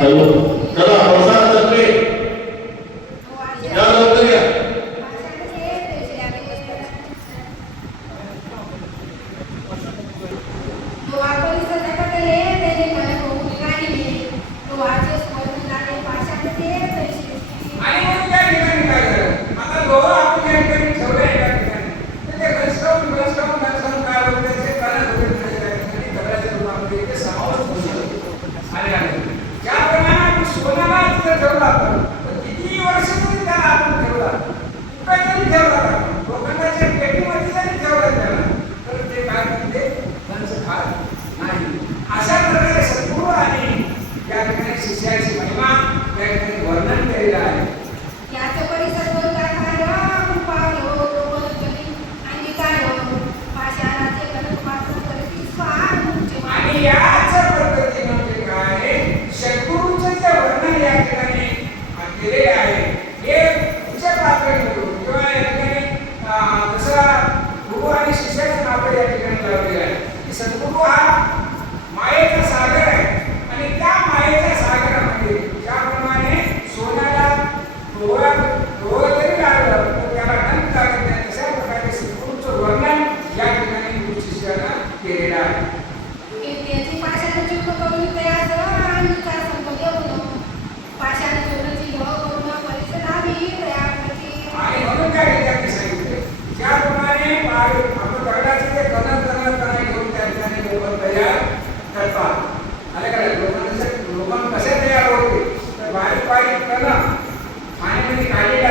还有 जर ठेवला किती वर्ष तरी त्याला आपण ठेवला. काय तरी ठेवला लोकांच्या पेटीमध्ये जरी ठेवला त्याला. तर ते काय म्हणते? त्यांचं खात अशा प्रकारे संपूर्ण आणि या ठिकाणी शिष्याची महिमा त्या ठिकाणी वर्णन केलेलं आहे. पाहिजे त्यांना आणि काही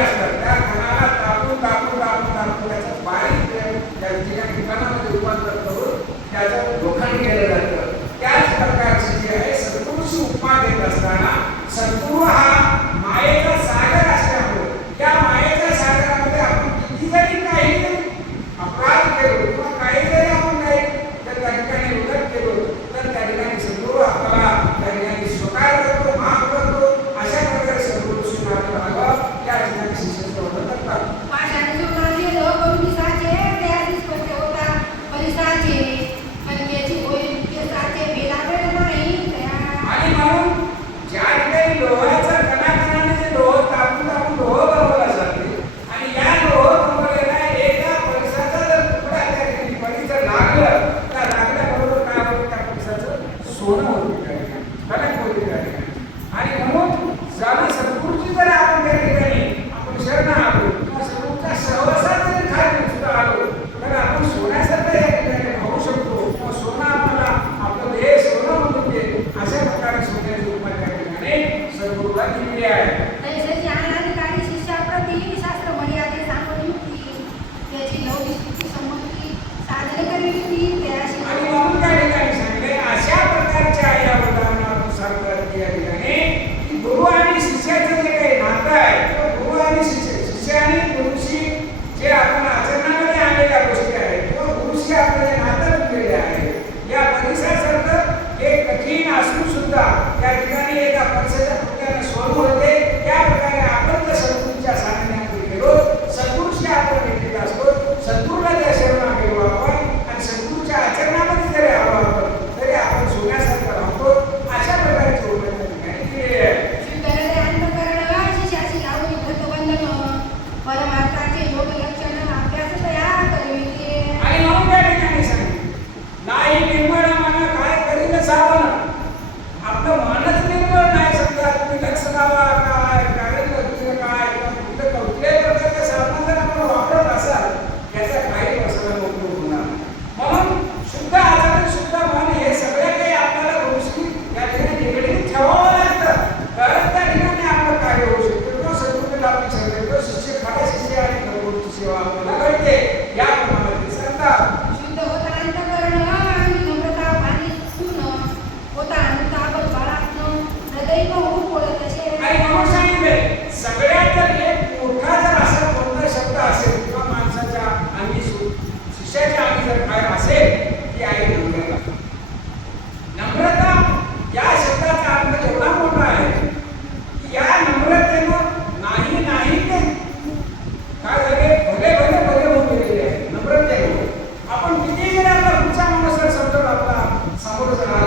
आपण किती जरी आपला उत्साह मनासार समजवला आपला समोर जरा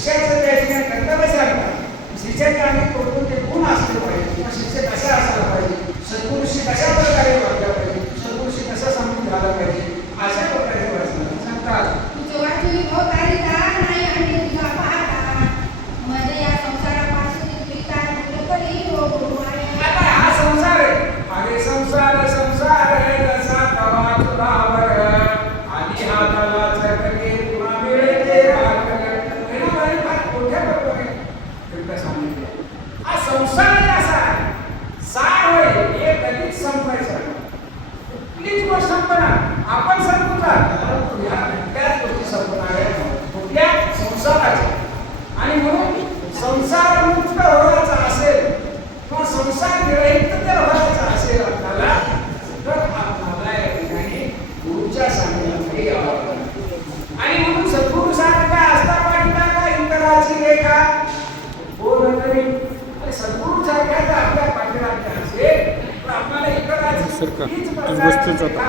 शिक्षक आणि ठिकाणी कोणकोणते गुण असले पाहिजे किंवा शिक्षक कसे असले पाहिजे सत्पुरुषी कशा प्रकारे सरकार तुझ गोष्टीच आता